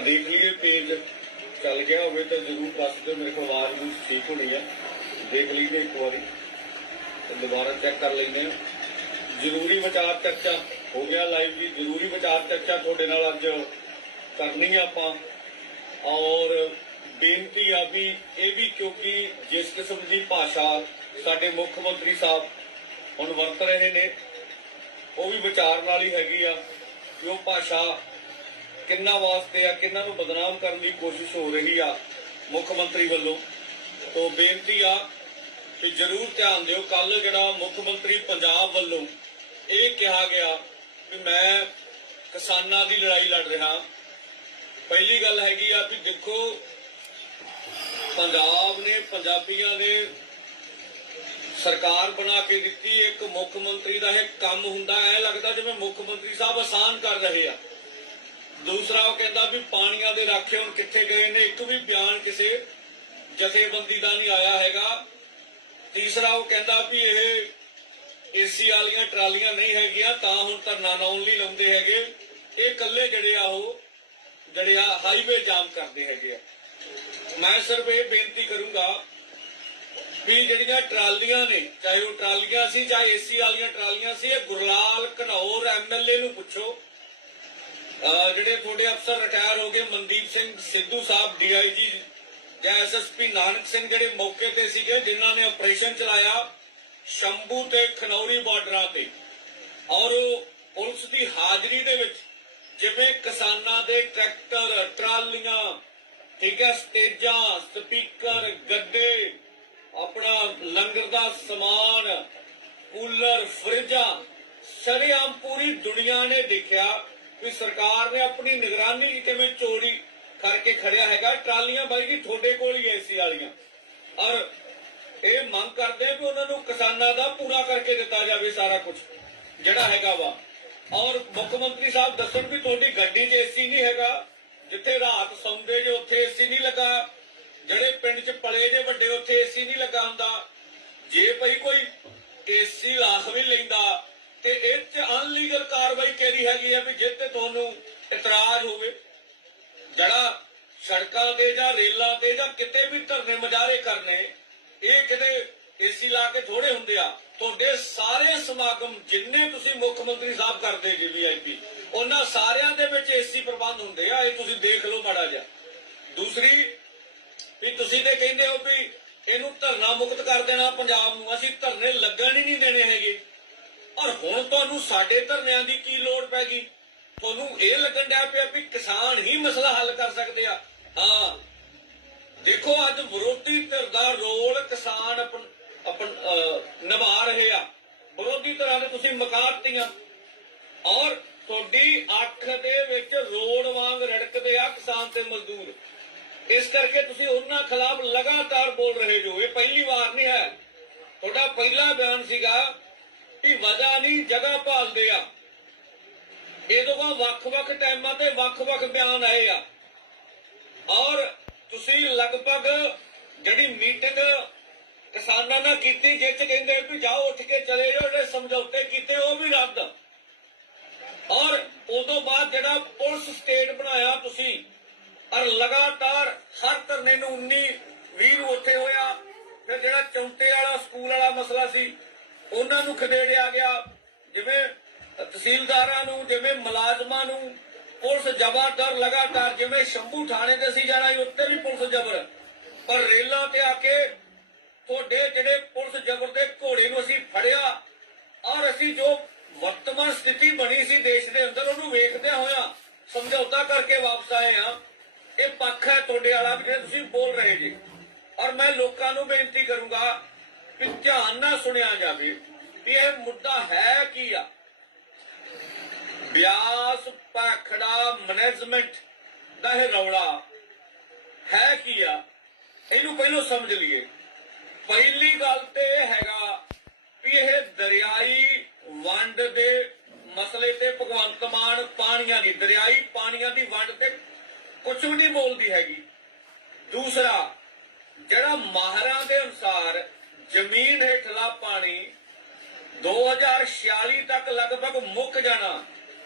ਦੇਖ ਲਈਏ ਪੇਜ ਚੱਲ ਗਿਆ ਹੋਵੇ ਤਾਂ ਜ਼ਰੂਰ ਦੱਸ ਦਿਓ, ਮੇਰੇ ਕੋਲ ਆਵਾਜ਼ ਨੂੰ ਠੀਕ ਹੋਣੀ ਆ। ਦੇਖ ਲਈਏ ਇੱਕ ਵਾਰੀ ਤੇ ਦੁਬਾਰਾ ਚੈੱਕ ਕਰ ਲੈਂਦੇ ਹਾਂ। ਜ਼ਰੂਰੀ ਵਿਚਾਰ ਚਰਚਾ ਹੋ ਗਿਆ ਲਾਈਵ ਜੀ, ਜ਼ਰੂਰੀ ਵਿਚਾਰ ਚਰਚਾ ਤੁਹਾਡੇ ਨਾਲ ਅੱਜ ਕਰਨੀ ਆ ਆਪਾਂ। ਔਰ ਬੇਨਤੀ ਆ ਵੀ ਇਹ ਵੀ ਕਿਉਂਕਿ ਜਿਸ ਕਿਸਮ ਦੀ ਭਾਸ਼ਾ ਸਾਡੇ ਮੁੱਖ ਮੰਤਰੀ ਸਾਹਿਬ ਹੁਣ ਵਰਤ ਰਹੇ ਨੇ, ਉਹ ਵੀ ਵਿਚਾਰ ਨਾਲ ਹੀ ਹੈਗੀ ਆ ਕਿ ਉਹ ਭਾਸ਼ਾ ਕਿੰਨਾ ਵਾਸਤੇ ਆ, ਕਿੰਨਾ ਨੂੰ ਬਦਨਾਮ ਕਰਨ ਦੀ ਕੋਸ਼ਿਸ਼ ਹੋ ਰਹੀ ਆ ਮੁੱਖ ਮੰਤਰੀ ਵੱਲੋਂ। ਤੋਂ ਬੇਨਤੀ ਆ ਕਿ ਜਰੂਰ ਧਿਆਨ ਦਿਓ ਕੱਲ ਜਿਹੜਾ ਮੁੱਖ ਮੰਤਰੀ ਪੰਜਾਬ ਵੱਲੋਂ ਇਹ ਕਿਹਾ ਗਿਆ ਕਿ ਮੈਂ ਕਿਸਾਨਾਂ ਦੀ ਲੜਾਈ ਲੜ ਰਿਹਾ। ਪਹਿਲੀ ਗੱਲ ਹੈਗੀ ਆ ਵੀ ਦੇਖੋ, ਪੰਜਾਬ ਨੇ ਪੰਜਾਬੀਆਂ ਨੇ ਸਰਕਾਰ ਬਣਾ ਕੇ ਦਿੱਤੀ, ਇੱਕ ਮੁੱਖ ਮੰਤਰੀ ਦਾ ਇਹ ਕੰਮ ਹੁੰਦਾ, ਐ ਲੱਗਦਾ ਜਿਵੇਂ ਮੁੱਖ ਮੰਤਰੀ ਸਾਹਿਬ ਆਸਾਨ ਕਰ ਰਹੇ ਆ। ਦੂਸਰਾ ਉਹ ਕਹਿੰਦਾ ਵੀ ਪਾਣੀਆਂ ਦੇ ਰਾਖੇ ਹੁਣ ਕਿੱਥੇ ਗਏ ਨੇ? ਇੱਕ ਵੀ ਬਿਆਨ ਕਿਸੇ ਜਥੇਬੰਦੀ ਦਾ ਨਹੀਂ ਆਇਆ ਹੈਗਾ। ਤੀਸਰਾ ਉਹ ਕਹਿੰਦਾ ਵੀ ਇਹ ਏਸੀ ਵਾਲੀਆਂ ਟਰਾਲੀਆਂ ਨਹੀਂ ਹੈਗੀਆਂ, ਤਾਂ ਹੁਣ ਧਰਨਾ ਲਾਉਣ ਲਈ ਲਾਉਂਦੇ ਹੈਗੇ। ਇਹ ਇਕੱਲੇ ਜਿਹੜੇ ਆ ਉਹ, ਜਿਹੜੇ ਆ ਹਾਈਵੇ ਜਾਮ ਕਰਦੇ ਹੈਗੇ ਆ। ਮੈਂ ਸਿਰਫ ਇਹ ਬੇਨਤੀ ਕਰੂੰਗਾ ਵੀ ਜਿਹੜੀਆਂ ਟਰਾਲੀਆਂ ਨੇ, ਚਾਹੇ ਉਹ ਟਰਾਲੀਆਂ ਸੀ ਚਾਹੇ ਏਸੀ ਵਾਲੀਆਂ ਟਰਾਲੀਆਂ ਸੀ, ਇਹ ਗੁਰਲਾਲ, ਘਨੌਰ, ਐਮਐਲਏ ਨੂੰ ਪੁੱਛੋ। ਜਿਹੜੇ ਤੁਹਾਡੇ ਅਫਸਰ ਰਿਟਾਇਰ ਹੋ ਗਏ, ਮਨਦੀਪ ਸਿੰਘ ਸਿੱਧੂ ਸਾਹਿਬ ਡੀਆਈਜੀ ਜਾਂ ਐਸਐਸਪੀ ਨਾਨਕ ਸਿੰਘ ਜਿਹੜੇ ਮੌਕੇ ਤੇ ਸੀਗੇ, ਜਿਨ੍ਹਾਂ ਨੇ ਆਪਰੇਸ਼ਨ ਚਲਾਇਆ ਸ਼ੰਭੂ ਤੇ ਖਨੌਰੀ ਬਾਰਡਰਾਂ ਤੇ। ਔਰ ਪੁਲਿਸ ਦੀ ਹਾਜ਼ਰੀ ਦੇ ਵਿੱਚ ਜਿਵੇਂ ਕਿਸਾਨਾਂ ਦੇ ਟਰੈਕਟਰ, ਟਰਾਲੀਆਂ, ਠੀਕ ਹੈ, ਸਟੇਜਾਂ, ਸਪੀਕਰ, ਗੱਡੇ, ਆਪਣਾ ਲੰਗਰ ਦਾ ਸਮਾਨ, ਕੂਲਰ, ਫਰਿੱਜਾਂ, ਸ਼ਰੇਆਮ ਪੂਰੀ ਦੁਨੀਆ ਨੇ ਦੇਖਿਆ। ਕਿ ਸਰਕਾਰ ਨੇ ਆਪਣੀ ਨਿਗਰਾਨੀ ਕਿਵੇਂ ਚੋਰੀ ਕਰਕੇ ਖੜਿਆ ਹੈਗਾ। ਟਰਾਲੀਆਂ ਬਾਈ ਜੀ ਤੁਹਾਡੇ ਕੋਲ ਹੀ ਐਸੀ ਵਾਲੀਆਂ। ਔਰ ਇਹ ਮੰਗ ਕਰਦੇ ਆ ਉਹਨਾਂ ਨੂੰ ਕਿਸਾਨਾਂ ਦਾ ਪੂਰਾ ਕਰਕੇ ਦਿੱਤਾ ਜਾਵੇ ਸਾਰਾ ਕੁਝ ਜਿਹੜਾ ਹੈਗਾ ਵਾ। ਔਰ ਮੁੱਖ ਮੰਤਰੀ ਸਾਹਿਬ ਦੱਸਣ ਵੀ ਤੁਹਾਡੀ ਗੱਡੀ 'ਚ ਏਸੀ ਨਹੀਂ ਹੈਗਾ, ਜਿੱਥੇ ਰਾਤ ਸੌਂਦੇ ਜੇ ਉੱਥੇ ਏਸੀ ਨਹੀਂ ਲੱਗਾ। ਜਿਹੜੇ ਪਿੰਡ 'ਚ ਪਲੇ ਜੇ ਵੱਡੇ, ਉੱਥੇ ਏਸੀ ਨਹੀਂ ਲੱਗਾ ਹੁੰਦਾ। ਜੇ ਭਈ ਕੋਈ ਏਸੀ ਲਾਖ ਵੀ ਲੈਂਦਾ ਤੇ ਇਹ 'ਚ ਅਨਲੀਗਲ ਕਾਰਵਾਈ ਕਿਹੜੀ ਹੈਗੀ ਆ ਵੀ ਜਿਹ ਤੇ ਤੁਹਾਨੂੰ ਇਤਰਾਜ਼ ਹੋਵੇ? ਜਿਹੜਾ ਸੜਕਾਂ ਤੇ ਜਾਂ ਰੇਲਾਂ ਤੇ ਜਾਂ ਕਿਤੇ ਵੀ ਧਰਨੇ ਮਜਾਰੇ ਕਰਨੇ, ਇਹ ਕਿਤੇ ਏਸੀ ਲਾ ਕੇ ਥੋੜੇ ਹੁੰਦੇ ਆ। ਤੁਹਾਡੇ ਸਾਰੇ ਸਮਾਗਮ ਜਿੰਨੇ ਤੁਸੀਂ ਮੁੱਖ ਮੰਤਰੀ ਸਾਹਿਬ ਕਰਦੇ ਜੀ ਵੀਆਈਪੀ ਉਹਨਾਂ ਸਾਰਿਆਂ ਦੇ ਵਿੱਚ ਏਸੀ ਪ੍ਰਬੰਧ ਹੁੰਦੇ ਆ, ਇਹ ਤੁਸੀਂ ਦੇਖ ਲਓ ਮਾੜਾ ਜਿਹਾ। ਦੂਸਰੀ, ਵੀ ਤੁਸੀਂ ਤੇ ਕਹਿੰਦੇ ਹੋ ਵੀ ਇਹਨੂੰ ਧਰਨਾ ਮੁਕਤ ਕਰ ਦੇਣਾ, ਪੰਜਾਬ ਨੂੰ ਅਸੀਂ ਧਰਨੇ ਲੱਗਣ ਹੀ ਨਹੀਂ ਦੇਣੇ ਹੈਗੇ। ਔਰ ਹੁਣ ਤੁਹਾਨੂੰ ਸਾਡੇ ਧਰਨਿਆਂ ਦੀ ਕੀ ਲੋੜ ਪੈ ਗਈ? ਤੁਹਾਨੂੰ ਇਹ ਲੱਗਣ ਡਿਆ ਪਿਆ ਵੀ ਕਿਸਾਨ ਹੀ ਮਸਲਾ ਹੱਲ ਕਰ ਸਕਦੇ ਆ। ਹਾਂ। ਦੇਖੋ, ਅੱਜ ਵਿਰੋਧੀ ਧਿਰ ਦਾ ਰੋਲ ਕਿਸਾਨ ਆਪਣ ਆਪਣ ਨਿਭਾ ਰਹੇ ਆ। ਵਿਰੋਧੀ ਧਿਰਾਂ ਨੇ ਤੁਸੀਂ ਮਕਾਤੀਆਂ ਔਰ ਤੁਹਾਡੀ ਅੱਖ ਦੇ ਵਿੱਚ ਰੋਡ ਵਾਂਗ ਰੜਕਦੇ ਆ ਕਿਸਾਨ ਤੇ ਮਜ਼ਦੂਰ। ਇਸ ਕਰਕੇ ਤੁਸੀਂ ਉਹਨਾਂ ਖਿਲਾਫ ਲਗਾਤਾਰ ਬੋਲ ਰਹੇ ਜੋ। ਇਹ ਪਹਿਲੀ ਵਾਰ ਨਹੀਂ ਹੈ। ਤੁਹਾਡਾ ਪਹਿਲਾ ਬਿਆਨ ਸੀਗਾ ਕਿ ਵਜ੍ਹਾ ਨਹੀਂ, ਜਗ੍ਹਾ ਭਾਲਦੇ ਆ। ਇਹ ਤੋਂ ਬਾਅਦ ਵੱਖ-ਵੱਖ ਟਾਈਮਾਂ ਤੇ ਵੱਖ-ਵੱਖ ਬਿਆਨ ਆਏ ਆ। ਔਰ ਤੁਸੀਂ ਲਗਭਗ ਜਿਹੜੀ ਮੀਟਿੰਗ ਕਿਸਾਨਾਂ ਨਾਲ ਕੀਤੀ ਜਿਸ ਕਹਿੰਦੇ ਵੀ ਜਾਓ, ਉੱਠ ਕੇ ਚਲੇ ਜਾਓ, ਜਿਹੜੇ ਸਮਝੌਤੇ ਕੀਤੇ, ਉਹ ਵੀ ਰੱਦ। ਔਰ ਉਦੋਂ ਬਾਅਦ ਜਿਹੜਾ ਪੁਲਿਸ ਸਟੇਟ ਬਣਾਇਆ ਤੁਸੀਂ, ਔਰ ਲਗਾਤਾਰ ਹਰ ਧਰਨੇ ਨੂੰ 19 20 ਉੱਥੇ ਹੋਇਆ, ਫਿਰ ਜਿਹੜਾ ਚੌਂਤੇ ਵਾਲਾ, ਸਕੂਲ ਵਾਲਾ ਮਸਲਾ ਸੀ ਉਹਨਾਂ ਨੂੰ ਖਦੇੜਿਆ ਗਿਆ। ਜਿਵੇਂ ਤਹਿਸੀਲਦਾਰਾਂ ਨੂੰ, ਜਿਵੇਂ ਮੁਲਾਜ਼ਮਾਂ ਨੂੰ ਪੁਲਿਸ ਜ਼ਬਰਦਾਰ ਲਗਾਤਾਰ, ਜਿਵੇਂ ਸ਼ੰਭੂ ਥਾਣੇ ਤੇ ਸੀ ਜਾਣਾ ਉੱਤੇ ਵੀ ਪੁਲਿਸ ਜ਼ਬਰ। ਪਰ ਰੇਲਾਂ ਤੇ ਆ ਕੇ ਤੁਹਾਡੇ ਜਿਹੜੇ ਪੁਲਿਸ ਜ਼ਬਰ ਦੇ ਘੋੜੇ ਨੂੰ ਅਸੀਂ ਫੜਿਆ ਔਰ ਅਸੀਂ ਜੋ ਵਰਤਮਾਨ ਸਥਿਤੀ ਬਣੀ ਸੀ ਦੇਸ਼ ਦੇ ਅੰਦਰ, ਉਹਨੂੰ ਵੇਖਦਿਆਂ ਹੋਇਆ ਸਮਝੌਤਾ ਕਰਕੇ ਵਾਪਸ ਆਏ ਆ ਇਹ ਪੱਖ ਹੈ ਤੁਹਾਡੇ ਵਾਲਾ ਵੀ ਤੁਸੀਂ ਬੋਲ ਰਹੇ ਜੀ। ਔਰ ਮੈਂ ਲੋਕਾਂ ਨੂੰ ਬੇਨਤੀ ਕਰੂੰਗਾ ਕਿ ਧਿਆਨ ਨਾਲ ਸੁਣਿਆ ਜਾਵੇ ਕਿ ਇਹ ਮੁੱਦਾ ਹੈ ਕੀ ਆ? ਬਿਆਸ ਪਾਖੜਾ ਮੈਨੇਜਮੈਂਟ ਦਾ ਇਹ ਰੌਲਾ ਹੈ ਕੀ ਆ? ਇਹਨੂੰ ਪਹਿਲਾਂ ਸਮਝ ਲਈਏ। ਪਹਿਲੀ ਗੱਲ ਤੇ ਇਹ ਹੈਗਾ ਵੀ ਇਹ ਦਰਿਆਈ ਵੰਡ ਦੇ ਮਸਲੇ ਤੇ ਭਗਵੰਤ ਮਾਨ ਪਾਣੀਆਂ ਦੀ, ਦਰਿਆਈ ਪਾਣੀਆਂ ਦੀ ਵੰਡ ਤੇ ਕੁਝ ਵੀ ਨਹੀਂ ਬੋਲਦੀ ਹੈਗੀ। ਦੂਸਰਾ, ਜਿਹੜਾ ਮਾਹਰਾਂ ਦੇ ਅਨੁਸਾਰ ਜ਼ਮੀਨ ਹੇਠਲਾ ਪਾਣੀ 2046 ਤੱਕ ਲਗਭਗ ਮੁੱਕ ਜਾਣਾ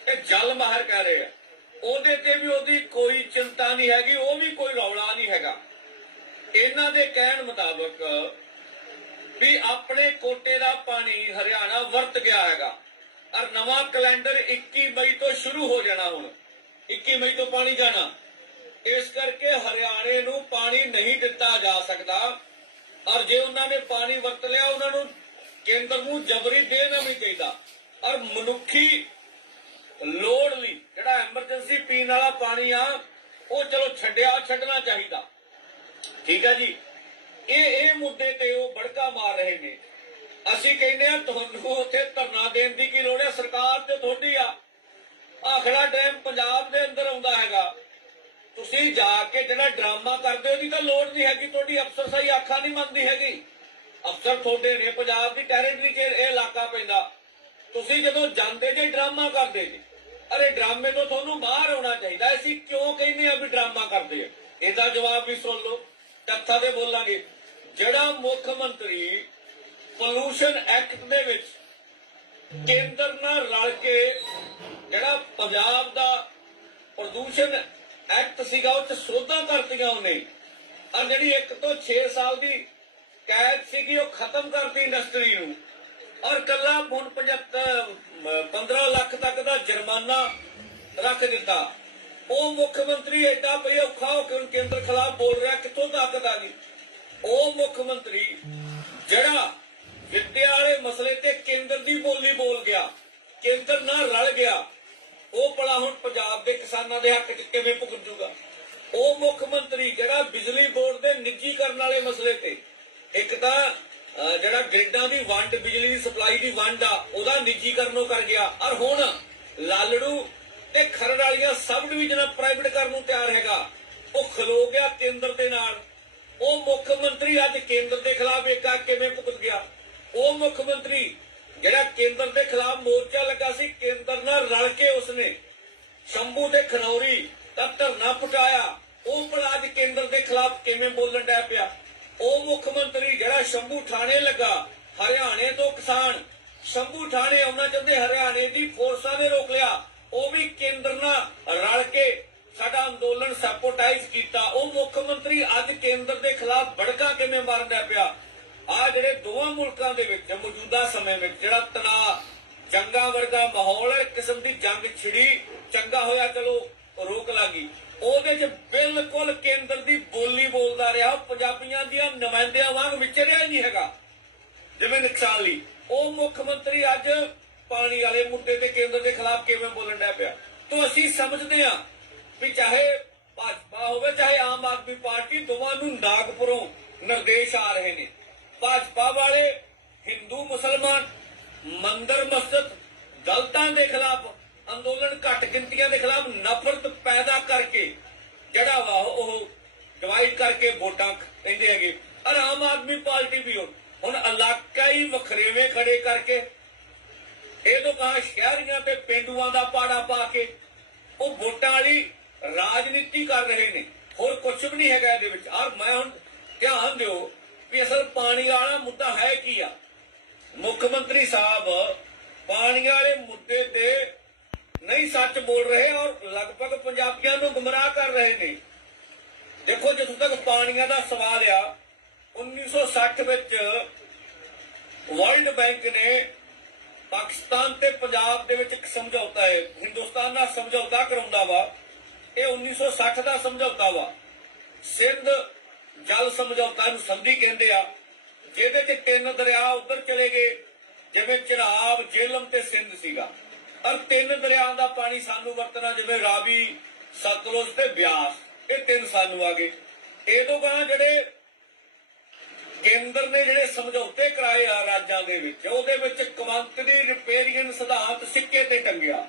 ਇਹ ਜਲ ਮਾਹਰ ਕਹਿ ਰਹੇ। ਆ ਉਹਦੇ ਤੇ ਵੀ ਉਹਦੀ ਕੋਈ ਚਿੰਤਾ ਨਹੀਂ ਹੈਗੀ, ਉਹ ਵੀ ਕੋਈ ਰੌਲਾ ਨਹੀਂ ਹੈਗਾ। ਇਹਨਾਂ ਦੇ ਕਹਿਣ ਮੁਤਾਬਕ ਵੀ ਆਪਣੇ ਕੋਟੇ ਦਾ ਪਾਣੀ ਹਰਿਆਣਾ ਵਰਤ ਗਿਆ ਹੈਗਾ। ਔਰ ਨਵਾਂ ਕੈਲੰਡਰ 21 ਮਈ ਤੋਂ ਸ਼ੁਰੂ ਹੋ ਜਾਣਾ ਹੁਣ। 21 ਮਈ ਤੋਂ ਪਾਣੀ ਜਾਣਾ। ਇਸ ਕਰਕੇ ਹਰਿਆਣੇ ਨੂੰ ਪਾਣੀ ਨਹੀਂ ਦਿੱਤਾ ਜਾ ਸਕਦਾ। ਔਰ ਜੇ ਉਹਨਾਂ ਨੇ ਪਾਣੀ ਵਰਤ ਲਿਆ, ਉਹਨਾਂ ਨੂੰ ਕੇਂਦਰ ਨੂੰ ਜਬਰੀ ਦੇਣਾ ਨਹੀਂ ਚਾਹੀਦਾ। ਔਰ ਮਨੁੱਖੀ ਲੋੜ ਲਈ ਜਿਹੜਾ ਐਮਰਜੈਂਸੀ ਪੀਣ ਵਾਲਾ ਪਾਣੀ ਆ, ਉਹ ਚਲੋ ਛੱਡਿਆ, ਛੱਡਣਾ ਚਾਹੀਦਾ। ਠੀਕ ਹੈ ਜੀ? ਇਹ ਇਹ ਮੁੱਦੇ ਤੇ ਉਹ ਬੜਕਾ ਮਾਰ ਰਹੇ ਨੇ। ਅਸੀਂ ਕਹਿੰਦੇ ਆ ਤੁਹਾਨੂੰ ਉੱਥੇ ਧਰਨਾ ਦੇਣ ਦੀ ਕੀ ਲੋੜ ਹੈ? ਸਰਕਾਰ ਤੇ ਤੁਹਾਡੀ ਆ। ਆਖੜਾ ਡੈਮ ਪੰਜਾਬ ਦੇ ਅੰਦਰ ਆਉਂਦਾ ਹੈਗਾ। ਤੁਸੀਂ ਜਾ ਕੇ ਜਿਹੜਾ ਡਰਾਮਾ ਕਰਦੇ ਹੋ, ਉਹਦੀ ਤਾਂ ਲੋੜ ਨਹੀਂ ਹੈਗੀ, ਤੁਹਾਡੀ ਅਫਸਰ ਸਹੀ ਆਖਾਂ ਨਹੀਂ ਮੰਨਦੀ ਹੈਗੀ। ਅਫਸਰ ਤੁਹਾਡੇ ਨੇ ਪੰਜਾਬ ਦੀ ਟੈਰੀਟਰੀ 'ਚ ਇਹ ਇਲਾਕਾ ਪੈਂਦਾ। ਤੁਸੀਂ ਜਦੋਂ ਜਾਂਦੇ ਜੇ ਡਰਾਮਾ ਕਰਦੇ ਜੀ, ਅਰੇ ਡਰਾਮੇ ਤੋਂ ਤੁਹਾਨੂੰ ਬਾਹਰ ਆਉਣਾ ਚਾਹੀਦਾ। ਅਸੀਂ ਕਿਉਂ ਕਹਿੰਦੇ ਆ ਵੀ ਡਰਾਮਾ ਕਰਦੇ ਆ? ਇਹਦਾ ਜਵਾਬ ਵੀ ਸੁਣ ਲਓ, ਤੱਥਾਂ ਤੇ ਬੋਲਾਂਗੇ। ਜਿਹੜਾ ਮੁੱਖ ਮੰਤਰੀ ਪੋਲੂਸ਼ਨ ਐਕਟ ਦੇ ਵਿੱਚ ਕੇਂਦਰ ਨਾਲ ਰਲ ਕੇ ਜਿਹੜਾ ਪੰਜਾਬ ਦਾ ਪ੍ਰਦੂਸ਼ਣ ਐਕਟ ਸੀਗਾ, ਉਹ ਚ ਸੋਧਾਂ ਕਰਤੀਆਂ ਉਹਨੇ। ਔਰ ਜਿਹੜੀ 1 ਤੋਂ 6 ਸਾਲ ਦੀ ਕੈਦ ਸੀਗੀ, ਉਹ ਖਤਮ ਕਰਤੀ ਇੰਡਸਟਰੀ ਨੂੰ। ਔਰ ਕੱਲਾ ਹੁਣ 75 15 ਲੱਖ ਤੱਕ ਦਾ ਜੁਰਮਾਨਾ ਰੱਖ ਦਿੱਤਾ। ਉਹ ਮੁੱਖ ਮੰਤਰੀ ਐਡਾ ਪਈ ਔਖਾ ਹੋ ਕੇ ਕੇਂਦਰ ਖਿਲਾਫ ਬੋਲ ਰਿਹਾ, ਕਿੱਥੋਂ ਤਾਕਤ ਆ ਗਈ ਉਹ ਮੁੱਖ ਮੰਤਰੀ ਜਿਹੜਾ ਵਿੱਦਿਆ ਵਾਲੇ ਮਸਲੇ ਤੇ ਕੇਂਦਰ ਦੀ ਬੋਲੀ ਬੋਲ ਗਿਆ, ਕੇਂਦਰ ਨਾਲ ਰਲ ਗਿਆ ਉਹ ਭਲਾ ਹੁਣ ਪੰਜਾਬ ਦੇ ਕਿਸਾਨਾਂ ਦੇ ਹੱਕ 'ਚ ਕਿਵੇਂ ਭੁਗਤ ਜੂਗਾ ਉਹ ਮੁੱਖ ਮੰਤਰੀ ਜਿਹੜਾ ਬਿਜਲੀ ਬੋਰਡ ਦੇ ਨਿੱਜੀਕਰਨ ਵਾਲੇ ਮਸਲੇ ਤੇ, ਇੱਕ ਤਾਂ ਜਿਹੜਾ ਗ੍ਰਿਡਾਂ ਦੀ ਵੰਡ, ਬਿਜਲੀ ਦੀ ਸਪਲਾਈ ਦੀ ਵੰਡ ਆ, ਉਹਦਾ ਨਿੱਜੀਕਰਨੋਂ ਕਰ ਗਿਆ। ਔਰ ਹੁਣ ਲਾਲੜੂ ਤੇ ਖਰੜ ਵਾਲੀਆਂ ਸਬ ਡਿਵੀਜ਼ਨਾਂ ਪ੍ਰਾਈਵੇਟ ਕਰਨ ਨੂੰ ਤਿਆਰ ਹੈਗਾ। ਉਹ ਖਲੋ ਗਿਆ ਕੇਂਦਰ ਦੇ ਨਾਲ। ਉਹ ਮੁੱਖ ਮੰਤਰੀ ਅੱਜ ਕੇਂਦਰ ਦੇ ਖਿਲਾਫ ਏਕਾ ਕਿਵੇਂ ਭੁਗਤ ਗਿਆ? ਉਹ ਮੁੱਖ ਮੰਤਰੀ ਜਿਹੜਾ ਕੇਂਦਰ ਦੇ ਖਿਲਾਫ ਮੋਰਚਾ ਲੱਗਾ ਸੀ, ਕੇਂਦਰ ਨਾਲ ਰਲ ਕੇ ਉਸਨੇ ਸ਼ੰਭੂ ਤੇ ਖਨੌਰੀ ਦਾ ਧਰਨਾ ਪਟਾਇਆ। ਉਹ ਭਲਾ ਅੱਜ ਕੇਂਦਰ ਦੇ ਖਿਲਾਫ ਕਿਵੇਂ ਬੋਲਣ ਡਿਆ ਪਿਆ? ਉਹ ਮੁੱਖ ਮੰਤਰੀ ਜਿਹੜਾ ਸ਼ੰਭੂ ਥਾਣੇ ਲੱਗਾ, ਹਰਿਆਣੇ ਤੋਂ ਕਿਸਾਨ, ਸ਼ੰਭੂ ਥਾਣੇ ਆਉਣਾ ਚਾਹੁੰਦੇ ਹਰਿਆਣੇ ਦੀ ਫੋਰਸਾਂ ਨੇ ਰੋਕ ਲਿਆ। ਉਹ ਵੀ ਕੇਂਦਰ ਨਾਲ ਰਲ ਕੇ ਸਾਡਾ ਅੰਦੋਲਨ ਸੈਪੋਟਾਈਜ਼ ਕੀਤਾ। ਉਹ ਮੁੱਖ ਮੰਤਰੀ ਅੱਜ ਕੇਂਦਰ ਦੇ ਖਿਲਾਫ ਭੜਕਾ ਕਿਵੇਂ ਮਾਰਨ ਡਿਆ ਪਿਆ? ਆ ਜਿਹੜੇ ਦੋਵਾਂ ਮੁਲਕਾਂ ਦੇ ਵਿੱਚ ਮੌਜੂਦਾ ਸਮੇਂ ਵਿੱਚ ਜਿਹੜਾ ਤਣਾਅ, ਜੰਗਾਂ ਵਰਗਾ ਮਾਹੌਲ ਹੈ ਕਿਸਮ ਦੀ ਜੰਗ ਛਿੜੀ, ਚੰਗਾ ਹੋਇਆ ਚਲੋ ਰੋਕ ਲਾਗੀ। ਉਹਦੇ 'ਚ ਬਿਲਕੁਲ ਕੇਂਦਰ ਦੀ ਬੋਲੀ ਬੋਲਦਾ ਰਿਹਾ, ਪੰਜਾਬੀਆਂ ਦੀਆਂ ਨੁਮਾਇੰਦਿਆਂ ਵਾਂਗ ਵਿਚਰਿਆ ਨਹੀਂ ਹੈਗਾ। ਜਿਵੇਂ ਨੁਕਸਾਨ ਲਈ। ਉਹ ਮੁੱਖ ਮੰਤਰੀ ਅੱਜ ਪਾਣੀ ਵਾਲੇ ਮੁੱਦੇ ਤੇ ਕੇਂਦਰ ਦੇ ਖਿਲਾਫ ਕਿਵੇਂ ਬੋਲਣ ਡਿਆ ਪਿਆ? ਤੋਂ ਅਸੀਂ ਸਮਝਦੇ ਹਾਂ ਵੀ ਚਾਹੇ ਭਾਜਪਾ ਹੋਵੇ, ਚਾਹੇ ਆਮ ਆਦਮੀ ਪਾਰਟੀ, ਦੋਵਾਂ ਨੂੰ ਨਾਗਪੁਰੋਂ ਨਿਰਦੇਸ਼ ਆ ਰਹੇ ਨੇ। ਭਾਜਪਾ ਵਾਲੇ, ਹਿੰਦੂ ਮੁਸਲਮਾਨ, ਮੰਦਰ ਮਸਜਿਦ, ਦਲਤਾਂ ਦੇ ਖਿਲਾਫ ਅੰਦੋਲਨ ਘੱਟ ਗਿਣਤੀਆਂ ਦੇ ਖਿਲਾਫ ਨਫ਼ਰਤ ਪੈਦਾ ਕਰਕੇ, ਜਿਹੜਾ ਵਾ ਉਹ ਡਿਵਾਈਡ ਕਰਕੇ ਵੋਟਾਂ ਕਹਿੰਦੇ ਹੈਗੇ। ਔਰ ਆਮ ਆਦਮੀ ਪਾਰਟੀ ਵੀ ਹੁਣ ਹੁਣ ਇਲਾਕਾਈ ਵਖਰੇਵੇਂ ਖੜੇ ਕਰਕੇ, ਇਹ ਤੋਂ ਕਹਾ ਸ਼ਹਿਰੀਆਂ ਤੇ ਪਿੰਡੂਆਂ ਦਾ ਪਾੜਾ ਪਾ ਕੇ, ਉਹ ਵੋਟਾਂ ਵਾਲੀ ਰਾਜਨੀਤੀ ਕਰ ਰਹੇ ਨੇ। ਹੋਰ ਕੁਝ ਵੀ ਨਹੀਂ ਹੈਗਾ ਇਹਦੇ ਵਿੱਚ। ਔਰ ਮੈਂ ਹੁਣ ਧਿਆਨ ਦਿਓ ਵੀ ਅਸਲ ਪਾਣੀ ਵਾਲਾ ਮੁੱਦਾ ਹੈ ਕੀ ਆ? ਮੁੱਖ ਮੰਤਰੀ ਸਾਹਿਬ ਪਾਣੀ ਵਾਲੇ ਮੁੱਦੇ ਤੇ ਨਹੀਂ ਸੱਚ ਬੋਲ ਰਹੇ ਔਰ ਲਗਭਗ ਪੰਜਾਬੀਆਂ ਨੂੰ ਗੁੰਮਰਾਹ ਕਰ ਰਹੇ ਨੇ। ਦੇਖੋ ਜਦੋਂ ਤੱਕ ਪਾਣੀਆਂ ਦਾ ਸਵਾਲ ਆ 1960 ਵਿੱਚ ਵਰਲਡ ਬੈਂਕ ਨੇ ਪਾਕਿਸਤਾਨ ਤੇ ਪੰਜਾਬ ਦੇ ਵਿੱਚ ਇੱਕ ਸਮਝੌਤਾ ਹੈ, ਹਿੰਦੁਸਤਾਨ ਨਾਲ ਸਮਝੌਤਾ ਕਰਾਉਂਦਾ ਵਾ। ਇਹ 1960 ਦਾ ਸਮਝੌਤਾ ਵਾ। ਸਿੰਧ ਜਲ ਸਮਝੌਤਾ ਨੂੰ ਸੰਧੀ ਕਹਿੰਦੇ ਆ, ਜਿਹਦੇ ਚ ਤਿੰਨ ਦਰਿਆ ਉੱਧਰ ਚਲੇ ਗਏ, ਜਿਵੇਂ ਚੜਾਵ ਜੇਲਮ ਤੇ ਸਿੰਧ ਸੀਗਾ। ਔਰ ਤਿੰਨ ਦਰਿਆਵਾਂ ਦਾ ਪਾਣੀ ਸਾਨੂੰ ਵਰਤਣਾ ਜਿਵੇਂ ਰਾਵੀ, ਸਤਲੁਜ ਤੇ ਬਿਆਸ, ਇਹ ਤਿੰਨ ਸਾਨੂੰ ਆ ਗਏ। ਇਹ ਤੋਂ ਬਾਅਦ ਜਿਹੜੇ ਕੇਂਦਰ ਨੇ ਜਿਹੜੇ ਸਮਝੌਤੇ ਕਰਾਏ ਆ ਰਾਜਾਂ ਦੇ ਵਿੱਚ, ਉਹਦੇ ਵਿੱਚ ਕਵੰਤਰੀ ਰਿਪੇਰੀਅਨ ਸਿਧਾਂਤ ਸਿੱਕੇ ਤੇ ਟੰਗਿਆ।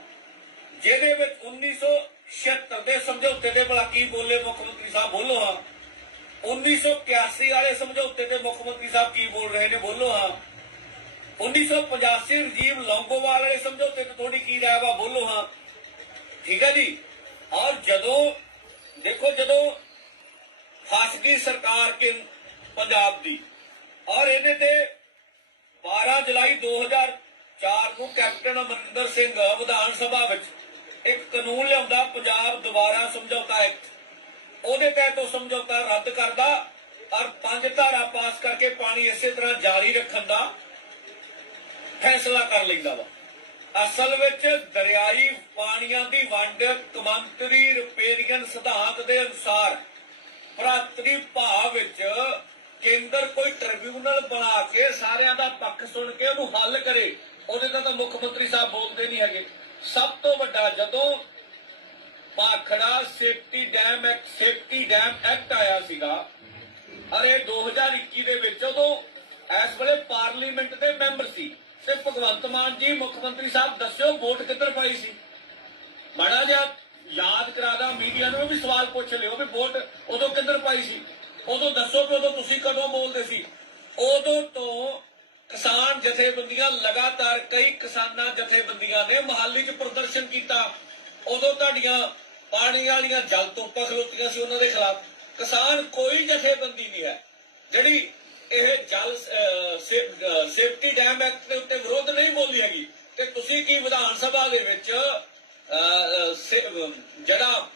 ਜਿਹਦੇ ਵਿੱਚ 1976 ਦੇ ਸਮਝੌਤੇ ਦੇ ਭਲਾ ਕੀ ਬੋਲੇ ਮੁੱਖ ਮੰਤਰੀ ਸਾਹਿਬ ਬੋਲੋ ਹਾਂ। 1981 ਵਾਲੇ ਸਮਝੌਤੇ ਤੇ ਮੁੱਖ ਮੰਤਰੀ ਸਾਹਿਬ ਕੀ ਬੋਲ ਰਹੇ ਨੇ? ਬੋਲੋ ਹਾਂ। 1985 ਰਜੀਵ ਲੌਂਗੋਵਾਲ ਵਾਲੇ ਸਮਝੌਤੇ ਤੇ ਤੁਹਾਡੀ ਕੀ ਰਾਏ ਵਾ? ਬੋਲੋ ਹਾਂ। ਠੀਕ ਹੈ ਜੀ? ਔਰ ਜਦੋਂ, ਦੇਖੋ ਜਦੋਂ ਫਸ ਗਈ ਸਰਕਾਰ ਕੇ ਪੰਜਾਬ ਦੀ, ਔਰ ਇਹਦੇ ਤੇ 12 ਜੁਲਾਈ 2004 ਨੂੰ ਕੈਪਟਨ ਅਮਰਿੰਦਰ ਸਿੰਘ ਵਿਧਾਨ ਸਭਾ ਵਿੱਚ ਇੱਕ ਕਾਨੂੰਨ ਲਿਆਉਂਦਾ, ਪੰਜਾਬ ਦੁਬਾਰਾ ਸਮਝੌਤਾ ਐਕਟ ਉਹਦੇ ਤਹਿਤ ਉਹ ਸਮਝੌਤਾ ਰੱਦ ਕਰਦਾ ਔਰ ਪੰਜ ਧਾਰਾ ਪਾਸ ਕਰਕੇ ਪਾਣੀ ਇਸੇ ਤਰ੍ਹਾਂ ਜਾਰੀ ਰੱਖਣ ਦਾ ਫੈਸਲਾ ਕਰ ਲੈਂਦਾ ਵਾ। ਅਸਲ ਵਿੱਚ ਦਰਿਆਈ ਪਾਣੀਆਂ ਦੀ ਵੰਡ ਕਮੰਤਰੀ ਰਿਪੇਰੀਅਨ ਸਿਧਾਂਤ ਦੇ ਅਨੁਸਾਰ ਭਰਾਤਰੀ ਭਾਵ ਵਿੱਚ ਕੇਂਦਰ ਕੋਈ ਟ੍ਰਿਬਿਊਨਲ ਬਣਾ ਕੇ ਸਾਰਿਆਂ ਦਾ ਪੱਖ ਸੁਣ ਕੇ ਉਹਨੂੰ ਹੱਲ ਕਰੇ, ਉਹਦੇ ਤਾਂ ਮੁੱਖ ਮੰਤਰੀ ਸਾਹਿਬ ਬੋਲਦੇ ਨਹੀਂ ਹੈਗੇ। ਸਭ ਤੋਂ ਵੱਡਾ ਜਦੋਂ Bhakra safety dam act, safety dam act ਆਇਆ ਸੀਗਾ। ਅਰੇ 2021 ਦੇ ਵਿੱਚ ਉਦੋਂ ਇਸ ਵੇਲੇ ਪਾਰਲੀਮੈਂਟ ਦੇ ਮੈਂਬਰ ਸੀ, ਤੇ ਭਗਵੰਤ ਮਾਨ ਜੀ ਮੁੱਖ ਮੰਤਰੀ ਸਾਹਿਬ ਦੱਸਿਓ ਵੋਟ ਕਿੱਧਰ ਪਾਈ ਸੀ। ਮਾੜਾ ਜਿਹਾ ਯਾਦ ਕਰਾਦਾ ਮੀਡੀਆ ਨੂੰ ਵੀ ਸਵਾਲ ਪੁੱਛ ਲਿਓ ਵੀ ਵੋਟ ਉਦੋਂ ਕਿੱਧਰ ਪਾਈ ਸੀ। ਉਦੋਂ ਦੱਸੋ ਕਿ ਉਦੋਂ ਤੁਸੀਂ ਕਦੋਂ ਬੋਲਦੇ ਸੀ। ਉਦੋਂ ਤੋਂ ਕਿਸਾਨ ਜਥੇਬੰਦੀਆਂ ਲਗਾਤਾਰ ਕਈ ਕਿਸਾਨਾਂ ਜਥੇਬੰਦੀਆਂ ਨੇ ਮਹਾਲੀ 'ਚ ਪ੍ਰਦਰਸ਼ਨ ਕੀਤਾ। ਉਦੋਂ ਤੁਹਾਡੀਆਂ ਪਾਣੀ ਵਾਲੀਆਂ ਜਲ ਤੋਪਾਂ ਖਲੋਤੀਆਂ ਸੀ ਉਹਨਾਂ ਦੇ ਖਿਲਾਫ। ਕਿਸਾਨ ਕੋਈ ਜਥੇਬੰਦੀ ਨਹੀਂ ਹੈ। ਜਿਹੜੀ ਇਹ ਜਲ ਸੇਫਟੀ ਡੈਮ ਐਕਟ ਦੇ ਉੱਤੇ ਵਿਰੋਧ ਨਹੀਂ ਬੋਲੀ ਹੈਗੀ। ਤੇ ਤੁਸੀਂ ਕੀ ਵਿਧਾਨ ਸਭਾ ਦੇ ਵਿੱਚ ਜਿਹੜਾ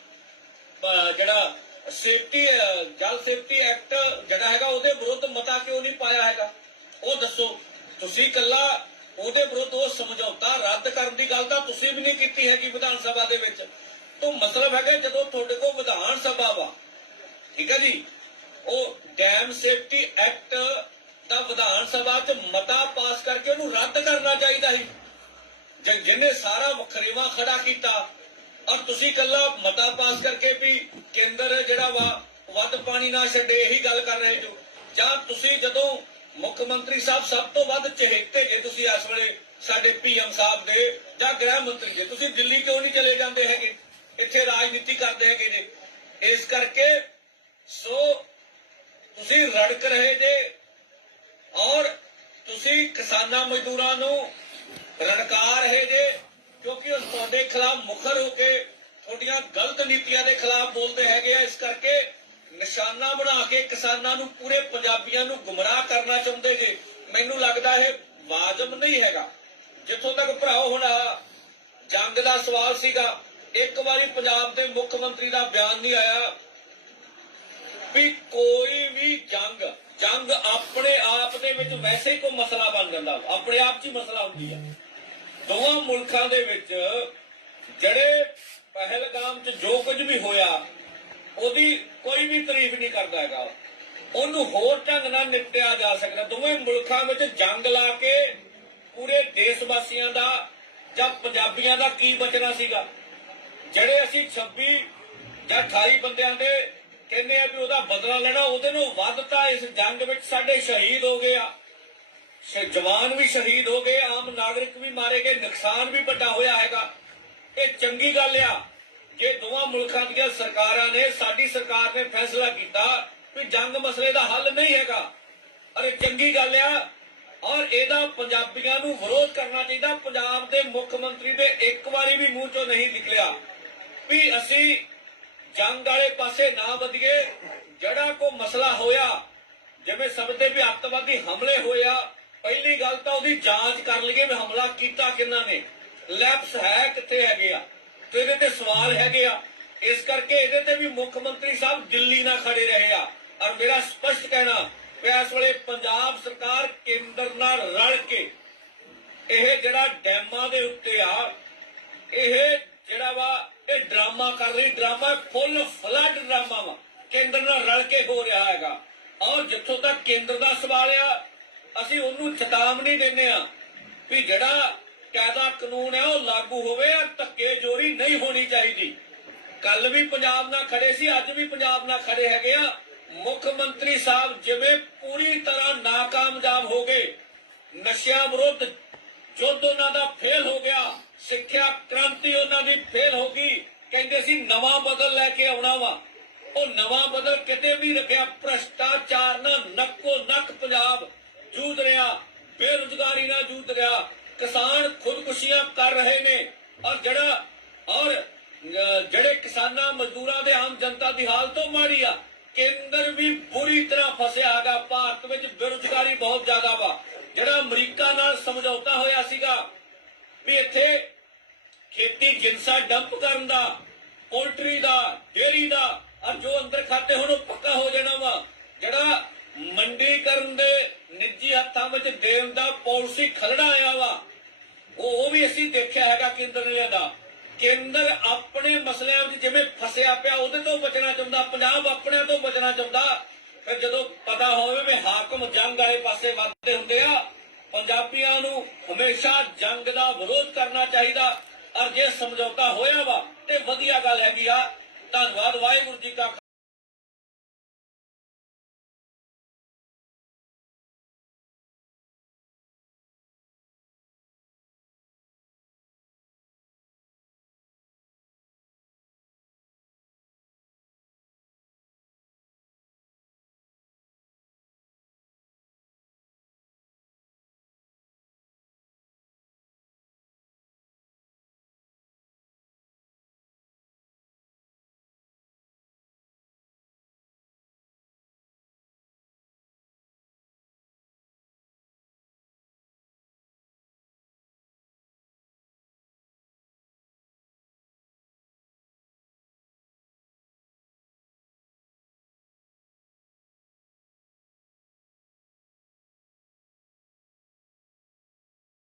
ਜਿਹੜਾ ਸੇਫਟੀ ਜਲ ਸੇਫਟੀ ਐਕਟ ਜਿਹੜਾ ਹੈਗਾ ਉਹਦੇ ਵਿਰੁੱਧ ਮਤਾ ਕਿਉਂ ਨਹੀਂ ਪਾਇਆ ਹੈਗਾ? ਉਹ ਦੱਸੋ। ਤੁਸੀਂ ਕੱਲਾ ਉਹਦੇ ਵਿਰੁੱਧ ਉਹ ਸਮਝੌਤਾ ਰੱਦ ਕਰਨ ਦੀ ਗੱਲ ਤਾਂ ਤੁਸੀਂ ਵੀ ਨਹੀਂ ਕੀਤੀ ਹੈਗੀ ਵਿਧਾਨ ਸਭਾ ਦੇ ਵਿੱਚ। ਤੋਂ ਮਤਲਬ ਹੈਗਾ ਜਦੋਂ ਤੁਹਾਡੇ ਕੋਲ ਵਿਧਾਨ ਸਭਾ ਵਾ, ਠੀਕ ਹੈ ਜੀ? ਉਹ ਡੈਮ ਸੇਫਟੀ ਐਕਟ ਦਾ ਵਿਧਾਨ ਸਭਾ 'ਚ ਮਤਾ ਪਾਸ ਕਰਕੇ ਉਹਨੂੰ ਰੱਦ ਕਰਨਾ ਚਾਹੀਦਾ ਸੀ। ਜਿਹਨੇ ਸਾਰਾ ਵਖਰੇਵਾ ਖੜਾ ਕੀਤਾ, ਔਰ ਤੁਸੀਂ ਕੱਲਾ ਮਤਾ ਪਾਸ ਕਰਕੇ ਵੀ ਕੇਂਦਰ ਜਿਹੜਾ ਵਾ, ਵੱਧ ਪਾਣੀ ਨਾ ਛੱਡੇ, ਇਹੀ ਗੱਲ ਕਰ ਰਹੇ ਜੋ। ਜਾਂ ਤੁਸੀਂ ਜਦੋਂ ਮੁੱਖ ਮੰਤਰੀ ਸਾਹਿਬ ਸਭ ਤੋਂ ਵੱਧ ਚਹੇਤੇ ਜੇ ਤੁਸੀਂ ਇਸ ਵੇਲੇ ਸਾਡੇ ਪੀਐਮ ਸਾਹਿਬ ਦੇ, ਜਾਂ ਗ੍ਰਹਿ ਮੰਤਰੀ ਜੇ, ਤੁਸੀਂ ਦਿੱਲੀ ਕਿਉਂ ਨਹੀਂ ਚਲੇ ਜਾਂਦੇ ਹੈਗੇ? ਇੱਥੇ ਰਾਜਨੀਤੀ ਕਰਦੇ ਹੈਗੇ ਜੇ ਇਸ ਕਰਕੇ ਸੋ ਤੁਸੀਂ ਰੜਕ ਰਹੇ ਜੇ ਔਰ ਤੁਸੀਂ ਕਿਸਾਨਾਂ ਮਜ਼ਦੂਰਾਂ ਨੂੰ ਰਣਕਾਰ ਰਹੇ ਜੇ, ਕਿਉਂਕਿ ਉਹ ਤੁਹਾਡੇ ਖਿਲਾਫ ਮੁਖਰ ਹੋ ਕੇ ਤੁਹਾਡੀਆਂ ਗਲਤ ਨੀਤੀਆਂ ਦੇ ਖਿਲਾਫ ਬੋਲਦੇ ਹੈਗੇ ਆ। ਇਸ ਕਰਕੇ ਨਿਸ਼ਾਨਾ ਬਣਾ ਕੇ ਕਿਸਾਨਾਂ ਨੂੰ ਪੂਰੇ ਪੰਜਾਬੀਆਂ ਨੂੰ ਗੁੰਮਰਾਹ ਕਰਨਾ ਚਾਹੁੰਦੇ ਜੇ। ਮੈਨੂੰ ਲੱਗਦਾ ਇਹ ਵਾਜਬ ਨਹੀਂ ਹੈਗਾ। ਜਿੱਥੋਂ ਤੱਕ ਭਰਾਓ, ਹੁਣ ਜੰਗ ਦਾ ਸਵਾਲ ਸੀਗਾ ਇੱਕ ਵਾਰੀ ਪੰਜਾਬ ਦੇ ਮੁੱਖ ਮੰਤਰੀ ਦਾ ਬਿਆਨ ਨਹੀਂ ਆਇਆ ਵੀ ਕੋਈ ਵੀ ਜੰਗ ਜੰਗ ਆਪਣੇ ਆਪ ਦੇ ਵਿੱਚ ਵੈਸੇ ਹੀ ਕੋਈ ਮਸਲਾ ਬਣ ਜਾਂਦਾ। ਆਪਣੇ ਆਪ 'ਚ ਹੀ ਮਸਲਾ ਹੁੰਦੀ ਹੈ ਦੋਵਾਂ ਮੁਲਕਾਂ ਦੇ ਵਿੱਚ ਜਿਹੜੇ ਪਹਿਲਗਾਮ 'ਚ ਜੋ ਕੁਝ ਵੀ ਹੋਇਆ, ਉਹਦੀ ਕੋਈ ਵੀ ਤਾਰੀਫ ਨਹੀਂ ਕਰਦਾ ਹੈਗਾ। ਉਹਨੂੰ ਹੋਰ ਢੰਗ ਨਾਲ ਨਿਪਟਿਆ ਜਾ ਸਕਦਾ। ਦੋਵੇਂ ਮੁਲਕਾਂ ਵਿੱਚ ਜੰਗ ਲਾ ਕੇ ਪੂਰੇ ਦੇਸ਼ ਵਾਸੀਆਂ ਦਾ ਜਾਂ ਪੰਜਾਬੀਆਂ ਦਾ ਕੀ ਬਚਣਾ ਸੀਗਾ? ਜਿਹੜੇ ਅਸੀਂ 26 ਜਾਂ 28 ਬੰਦਿਆਂ ਦੇ ਕਹਿੰਦੇ ਆ ਵੀ ਉਹਦਾ ਬਦਲਾ ਲੈਣਾ, ਉਹਦੇ ਨੂੰ ਵੱਧ ਤਾਂ ਇਸ ਜੰਗ ਵਿੱਚ ਸਾਡੇ ਸ਼ਹੀਦ ਹੋ ਗਏ ਆ। ਜਵਾਨ ਵੀ ਸ਼ਹੀਦ ਹੋ ਗਏ, ਆਮ ਨਾਗਰਿਕ ਵੀ ਮਾਰੇ ਗਏ, ਨੁਕਸਾਨ ਵੀ ਵੱਡਾ ਹੋਇਆ ਹੈਗਾ। ਇਹ ਚੰਗੀ ਗੱਲ ਆ ਜੇ ਦੋਵਾਂ ਮੁਲਕਾਂ ਦੀਆਂ ਸਰਕਾਰਾਂ ਨੇ, ਸਾਡੀ ਸਰਕਾਰ ਨੇ ਫੈਸਲਾ ਕੀਤਾ ਵੀ ਜੰਗ ਮਸਲੇ ਦਾ ਹੱਲ ਨਹੀਂ ਹੈਗਾ। ਅਰੇ ਚੰਗੀ ਗੱਲ ਆ, ਔਰ ਇਹਦਾ ਪੰਜਾਬੀਆਂ ਨੂੰ ਵਿਰੋਧ ਕਰਨਾ ਚਾਹੀਦਾ। ਪੰਜਾਬ ਦੇ ਮੁੱਖ ਮੰਤਰੀ ਦੇ ਇੱਕ ਵਾਰੀ ਵੀ ਮੂੰਹ ਚੋਂ ਨਹੀਂ ਨਿਕਲਿਆ। ਵੀ ਅਸੀਂ ਜੰਗ ਵਾਲੇ ਪਾਸੇ ਨਾ ਵਧੀਏ, ਜਿਹੜਾ ਕੋ ਮਸਲਾ ਹੋਇਆ, ਜਿਵੇਂ ਸਮਝਦੇ ਵੀ ਅੱਤਵਾਦੀ ਹਮਲੇ ਹੋਇਆ ਪਹਿਲੀ ਗੱਲ ਤਾਂ ਉਹਦੀ ਜਾਂਚ ਕਰ ਲਈਏ ਵੀ ਹਮਲਾ ਕੀਤਾ ਕਿੰਨਾ ਨੇ। ਲੈਪਸ ਹੈ ਕਿੱਥੇ ਹੈਗੇ ਆ? ਤੇ ਇਹਦੇ ਤੇ ਸਵਾਲ ਹੈਗੇ ਆ। ਇਸ ਕਰਕੇ ਇਹਦੇ ਤੇ ਵੀ ਮੁੱਖ ਮੰਤਰੀ ਸਾਹਿਬ ਦਿੱਲੀ ਨਾਲ ਖੜੇ ਰਹੇ ਆ। ਔਰ ਮੇਰਾ ਸਪਸ਼ਟ ਕਹਿਣਾ, ਵੀ ਇਸ ਵੇਲੇ ਪੰਜਾਬ ਸਰਕਾਰ ਕੇਂਦਰ ਨਾਲ ਰਲ ਕੇ ਇਹ ਜਿਹੜਾ ਡੈਮਾਂ ਦੇ ਉੱਤੇ ਆ, ਇਹ ਜਿਹੜਾ ਵਾ ਇਹ ਡਰਾਮਾ ਕਰ ਰਹੀ, ਡਰਾਮਾ ਫੁੱਲ ਫਲੱਡ ਡਰਾਮਾ ਵਾ। ਕੇਂਦਰ ਨਾਲ ਰਲ ਕੇ ਹੋ ਰਿਹਾ ਹੈਗਾ। ਔਰ ਜਿੱਥੋਂ ਤੱਕ ਕੇਂਦਰ ਦਾ ਸਵਾਲ ਆ, ਅਸੀਂ ਉਹਨੂੰ ਚੇਤਾਵਨੀ ਦਿੰਦੇ ਆ ਵੀ ਜਿਹੜਾ ਕਾਇਦਾ ਕਾਨੂੰਨ ਹੈ ਉਹ ਲਾਗੂ ਹੋਵੇ ਧੱਕੇ ਜੋਰੀ ਨਹੀਂ ਹੋਣੀ ਚਾਹੀਦੀ। ਕੱਲ ਵੀ ਪੰਜਾਬ ਨਾਲ ਖੜੇ ਸੀ, ਅੱਜ ਵੀ ਪੰਜਾਬ ਨਾਲ ਖੜੇ ਹੈਗੇ ਆ। ਮੁੱਖ ਮੰਤਰੀ ਸਾਹਿਬ ਜਿਵੇਂ ਪੂਰੀ ਤਰ੍ਹਾਂ ਨਾਕਾਮਯਾਬ ਹੋ ਗਏ। ਨਸ਼ਿਆਂ ਵਿਰੁੱਧ ਯੁੱਧ ਉਹਨਾਂ ਦਾ ਫੇਲ ਹੋ ਗਿਆ, ਸਿੱਖਿਆ ਕ੍ਰਾਂਤੀ ਉਹਨਾਂ ਦੀ ਫੇਲ ਹੋ ਗਈ। ਕਹਿੰਦੇ ਸੀ, ਨਵਾਂ ਬਦਲ ਲੈ ਕੇ ਆਉਣਾ ਵਾ। ਉਹ ਨਵਾਂ ਬਦਲ ਕਿਤੇ ਵੀ ਰੱਖਿਆ, ਭ੍ਰਸ਼ਟਾਚਾਰ ਨਾਲ ਨੱਕੋ ਨੱਕ ਪੰਜਾਬ ਜੂਝ ਰਿਹਾ, ਬੇਰੁਜ਼ਗਾਰੀ ਨਾਲ ਜੂਝ ਰਿਹਾ। ਕਿਸਾਨ ਖੁਦਕੁਸ਼ੀਆਂ ਕਰ ਰਹੇ ਨੇ। ਔਰ ਜਿਹੜਾ, ਔਰ ਜਿਹੜੇ ਕਿਸਾਨਾਂ, ਮਜ਼ਦੂਰਾਂ ਦੇ ਆਮ ਜਨਤਾ ਦੀ ਹਾਲਤ ਤੋਂ ਮਾੜੀ ਆ, ਕੇਂਦਰ ਵੀ ਬੁਰੀ ਤਰ੍ਹਾਂ ਫਸਿਆ ਹੈਗਾ। ਭਾਰਤ ਵਿੱਚ ਬੇਰੁਜ਼ਗਾਰੀ ਬਹੁਤ ਜ਼ਿਆਦਾ ਵਾ। ਜਿਹੜਾ ਅਮਰੀਕਾ ਨਾਲ ਸਮਝੌਤਾ ਹੋਇਆ ਵੀ ਇੱਥੇ ਖੇਤੀ ਜਿੰਸਾ ਡੰਪ ਕਰਨ ਦਾ ਪੋਲਟਰੀ ਦਾ ਡੇਅਰੀ ਦਾ ਔਰ ਜੋ ਅੰਦਰ ਖਾਤੇ ਹੁਣ ਉਹ ਪੱਕਾ ਹੋ ਜਾਣਾ ਵਾ। ਜਿਹੜਾ ਮੰਡੀਕਰਨ ਦੇ ਨਿੱਜੀ ਹੱਥਾਂ ਵਿੱਚ ਦੇਣ ਦਾ ਪਾਲਿਸੀ ਖਰੜਾ ਆਇਆ ਵਾ, ਉਹ ਵੀ ਅਸੀਂ ਦੇਖਿਆ ਹੈਗਾ ਕੇਂਦਰ ਨੇ ਲਿਆਂਦਾ ਕੇਂਦਰ ਆਪਣੇ ਮਸਲਿਆਂ ਵਿੱਚ ਜਿਵੇਂ ਫਸਿਆ ਪਿਆ, ਉਹਦੇ ਤੋਂ ਬਚਣਾ ਚਾਹੁੰਦਾ, ਪੰਜਾਬ ਆਪਣੇ ਤੋਂ ਬਚਣਾ ਚਾਹੁੰਦਾ। ਫਿਰ ਜਦੋਂ ਪਤਾ ਹੋਵੇ ਵੀ ਹਾਕਮ ਜੰਗ ਵਾਲੇ ਪਾਸੇ ਵੱਧਦੇ ਹੁੰਦੇ ਆ ਪੰਜਾਬੀਆਂ ਨੂੰ ਹਮੇਸ਼ਾ ਜੰਗ ਦਾ ਵਿਰੋਧ ਕਰਨਾ ਚਾਹੀਦਾ। ਔਰ ਜੇ ਸਮਝੌਤਾ ਹੋਇਆ ਵਾ ਤੇ ਵਧੀਆ ਗੱਲ ਹੈਗੀ ਆ। ਧੰਨਵਾਦ, ਵਾਹਿਗੁਰੂ ਜੀ ਕਾ